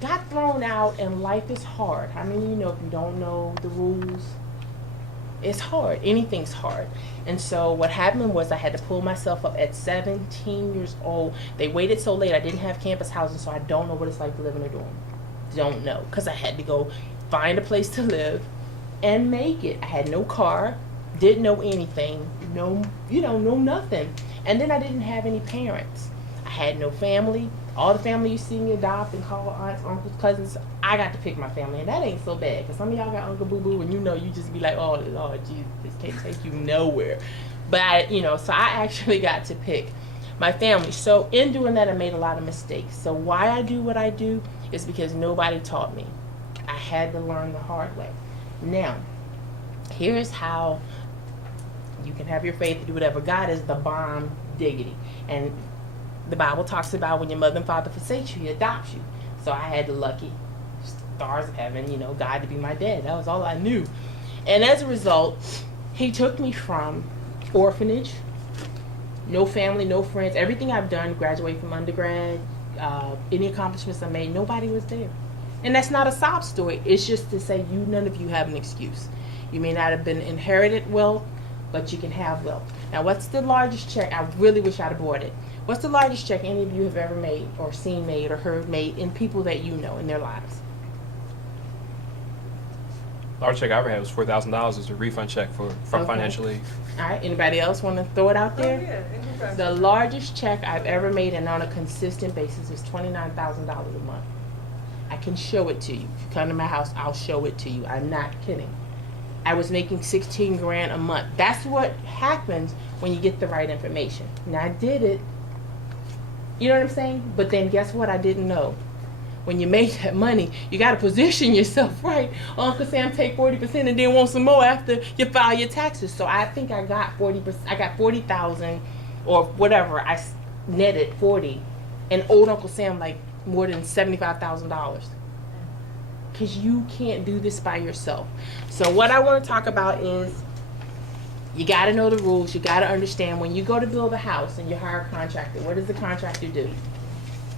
got thrown out, and life is hard. How many of you know if you don't know the rules, it's hard. Anything's hard. And so what happened was I had to pull myself up at 17 years old. They waited so late. I didn't have campus housing, so I don't know what it's like to live in a dorm. Don't know, because I had to go find a place to live and make it. I had no car, didn't know anything, no, know nothing. And then I didn't have any parents. I had no family. All the family you see me adopt and call aunts, uncles, cousins, I got to pick my family, and that ain't so bad. Because some of y'all got Uncle Boo Boo, and you just be like, oh, Lord, Jesus, this can't take you nowhere. But, so I actually got to pick my family. So in doing that, I made a lot of mistakes. So why I do what I do is because nobody taught me. I had to learn the hard way. Now, here's how you can have your faith to do whatever. God is the bomb diggity. And the Bible talks about when your mother and father forsake you, he adopts you. So I had the lucky stars of heaven, God to be my dad. That was all I knew. And as a result, he took me from orphanage, no family, no friends. Everything I've done, graduate from undergrad, any accomplishments I made, nobody was there. And that's not a sob story. It's just to say none of you have an excuse. You may not have been inherited wealth, but you can have wealth. Now, what's the largest check? I really wish I'd have bought it. What's the largest check any of you have ever made or seen made or heard made in people that you know in their lives? Largest check I ever had was $4,000. It was a refund check from financial aid. All right. Anybody else want to throw it out there? Oh, yeah. The largest check I've ever made and on a consistent basis was $29,000 a month. I can show it to you. If you come to my house, I'll show it to you. I'm not kidding. I was making 16 grand a month. That's what happens when you get the right information. Now I did it. You know what I'm saying? But then guess what? I didn't know. When you make that money, you got to position yourself right. Uncle Sam take 40% and then want some more after you file your taxes. So I think I got 40%. I got 40,000 or whatever. I netted 40 and owed Uncle Sam like more than $75,000. Because you can't do this by yourself. So what I want to talk about is you got to know the rules. You got to understand when you go to build a house and you hire a contractor, what does the contractor do?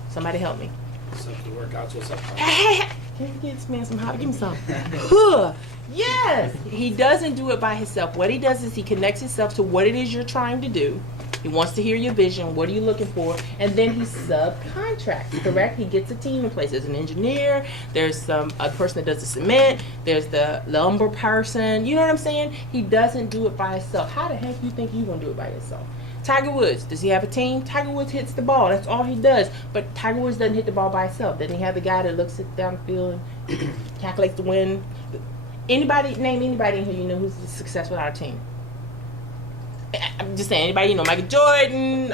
Somebody help me. Stuff to work out to a subcontract. Can you get this man some hot? Give me some. Huh. Yes. He doesn't do it by himself. What he does is he connects himself to what it is you're trying to do. He wants to hear your vision. What are you looking for? And then he subcontracts, correct? He gets a team in place. There's an engineer. There's a person that does the cement. There's the lumber person. You know what I'm saying? He doesn't do it by himself. How the heck do you think you're going to do it by yourself? Tiger Woods, does he have a team? Tiger Woods hits the ball. That's all he does. But Tiger Woods doesn't hit the ball by himself. Doesn't he have the guy that looks at down the field and calculates the wind? Name anybody in here you know who's a success without a team. I'm just saying, anybody, Michael Jordan,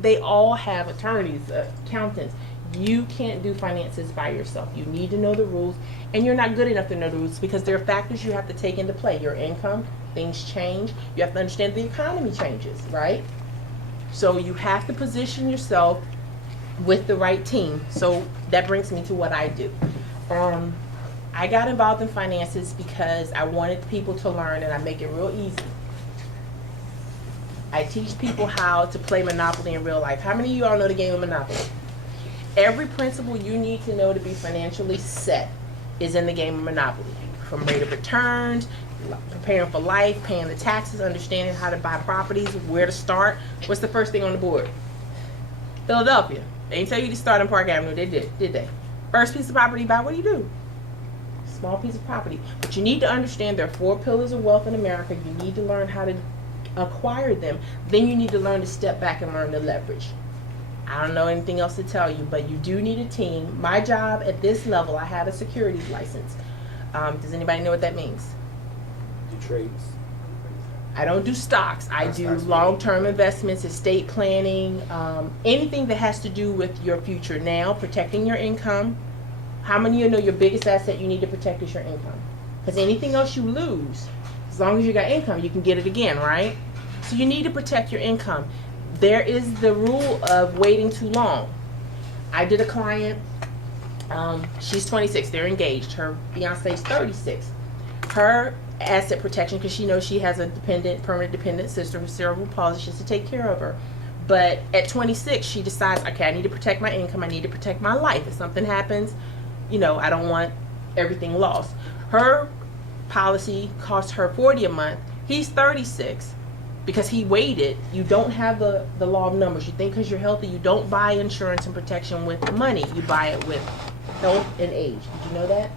they all have attorneys, accountants. You can't do finances by yourself. You need to know the rules, and you're not good enough to know the rules because there are factors you have to take into play. Your income, things change. You have to understand the economy changes, right? So you have to position yourself with the right team. So that brings me to what I do. I got involved in finances because I wanted people to learn, and I make it real easy. I teach people how to play Monopoly in real life. How many of you all know the game of Monopoly? Every principle you need to know to be financially set is in the game of Monopoly. From rate of returns, preparing for life, paying the taxes, understanding how to buy properties, where to start. What's the first thing on the board? Philadelphia. They didn't tell you to start on Park Avenue. They did they? First piece of property you buy, what do? Small piece of property. But you need to understand there are 4 pillars of wealth in America. You need to learn how to acquire them. Then you need to learn to step back and learn to leverage. I don't know anything else to tell you, but you do need a team. My job at this level, I have a securities license. Does anybody know what that means? Do trades. I don't do stocks. I do long-term investments, estate planning, anything that has to do with your future now, protecting your income. How many of you know your biggest asset you need to protect is your income? Because anything else you lose, as long as you got income, you can get it again, right? So you need to protect your income. There is the rule of waiting too long. I did a client, she's 26, they're engaged. Her fiance is 36. Her asset protection, because she knows she has a permanent dependent sister with cerebral palsy, she has to take care of her. But at 26, she decides, okay, I need to protect my income. I need to protect my life. If something happens, I don't want everything lost. Her policy cost her $40 a month. He's 36 because he waited. You don't have the law of numbers. You think because you're healthy, you don't buy insurance and protection with money. You buy it with health and age. Did you know that?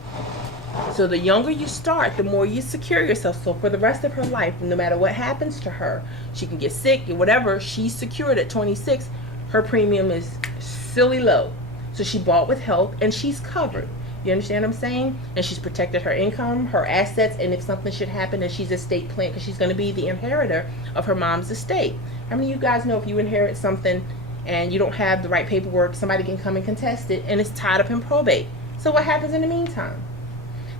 So the younger you start, the more you secure yourself. So for the rest of her life, no matter what happens to her, she can get sick or whatever, she's secured at 26. Her premium is silly low. So she bought with health and she's covered. You understand what I'm saying? And she's protected her income, her assets, and if something should happen, then she's estate plan because she's going to be the inheritor of her mom's estate. How many of you guys know if you inherit something and you don't have the right paperwork, somebody can come and contest it and it's tied up in probate? So what happens in the meantime?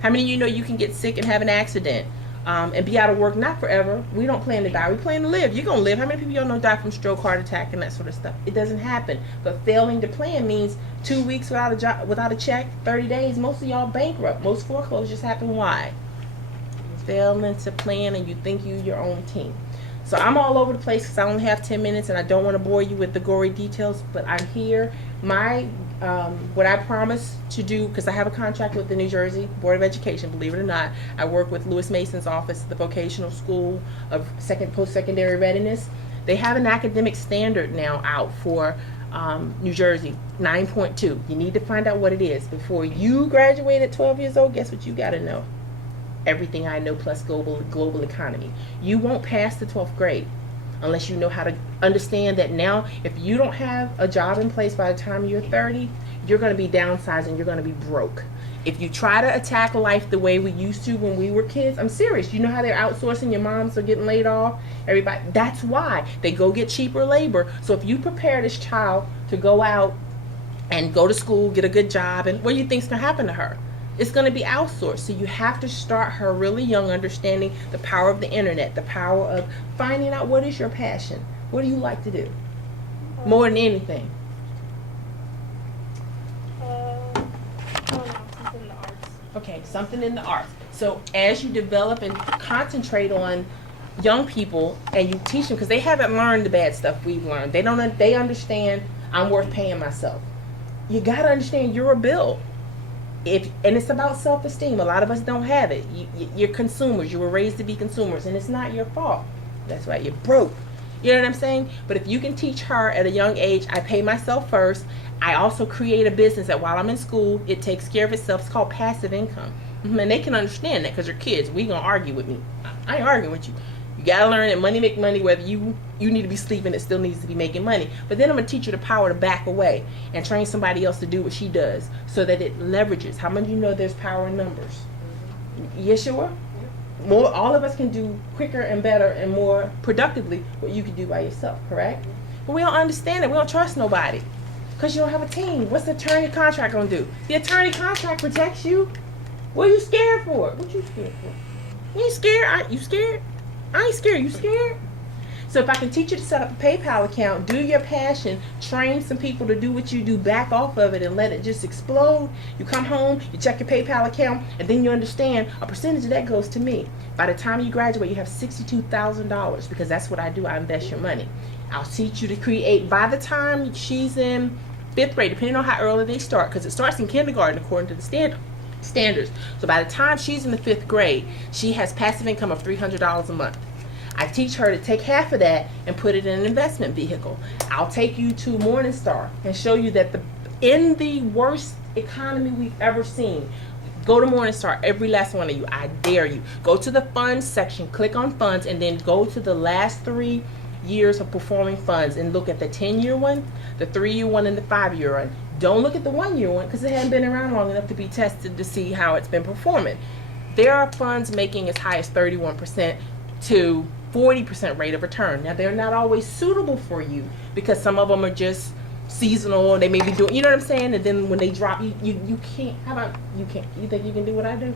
How many of you know you can get sick and have an accident and be out of work, not forever? We don't plan to die. We plan to live. You're going to live. How many people y'all know die from stroke, heart attack, and that sort of stuff? It doesn't happen. But failing to plan means 2 weeks without a job, without a check, 30 days. Most of y'all bankrupt. Most foreclosures happen. Why? Failing to plan and you think you're your own team. So I'm all over the place because I only have 10 minutes and I don't want to bore you with the gory details, but I'm here. What I promise to do, because I have a contract with the New Jersey Board of Education, believe it or not. I work with Lewis Mason's office, the Vocational School of Post-Secondary Readiness. They have an academic standard now out for New Jersey, 9.2. You need to find out what it is. Before you graduate at 12 years old, guess what you got to know? Everything I know plus global economy. You won't pass the 12th grade unless you know how to understand that now if you don't have a job in place by the time you're 30, you're going to be downsized and you're going to be broke. If you try to attack life the way we used to when we were kids, I'm serious. You know how they're outsourcing, your moms are getting laid off, everybody. That's why they go get cheaper labor. So if you prepare this child to go out and go to school, get a good job, and what do you think's going to happen to her? It's going to be outsourced. So you have to start her really young, understanding the power of the internet, the power of finding out what is your passion. What do you like to do? More than anything. I don't know, something in the arts. Okay, something in the arts. So as you develop and concentrate on young people and you teach them, because they haven't learned the bad stuff we've learned. They understand I'm worth paying myself. You got to understand you're a bill. And it's about self-esteem. A lot of us don't have it. You're consumers. You were raised to be consumers, and it's not your fault. That's why you're broke. You know what I'm saying? But if you can teach her at a young age, I pay myself first. I also create a business that while I'm in school, it takes care of itself. It's called passive income. And they can understand that because they're kids. We gonna argue with me. I ain't arguing with you. You gotta learn that money make money, whether you need to be sleeping, it still needs to be making money. But then I'm gonna teach you the power to back away and train somebody else to do what she does so that it leverages. How many of you know there's power in numbers? Yes, sure. More, all of us can do quicker and better and more productively what you can do by yourself, correct? But we don't understand it. We don't trust nobody because you don't have a team. What's the attorney contract gonna do? The attorney contract protects you. What are you scared for? What you scared for? You ain't scared. You scared? I ain't scared. You scared? So if I can teach you to set up a PayPal account, do your passion, train some people to do what you do, back off of it and let it just explode. You come home, you check your PayPal account, and then you understand a percentage of that goes to me. By the time you graduate, you have $62,000 because that's what I do. I invest your money. I'll teach you to create by the time she's in 5th grade, depending on how early they start, because it starts in kindergarten according to the standards. So by the time she's in the 5th grade, she has passive income of $300 a month. I teach her to take half of that and put it in an investment vehicle. I'll take you to Morningstar and show you that in the worst economy we've ever seen, go to Morningstar, every last one of you, I dare you. Go to the funds section, click on funds, and then go to the last 3 years of performing funds and look at the 10-year one, the 3-year one, and the 5-year one. Don't look at the 1-year one because it hasn't been around long enough to be tested to see how it's been performing. There are funds making as high as 31% to 40% rate of return. Now, they're not always suitable for you because some of them are just seasonal. They may be doing, you know what I'm saying? And then when they drop, you can't. How about you can't? You think you can do what I do?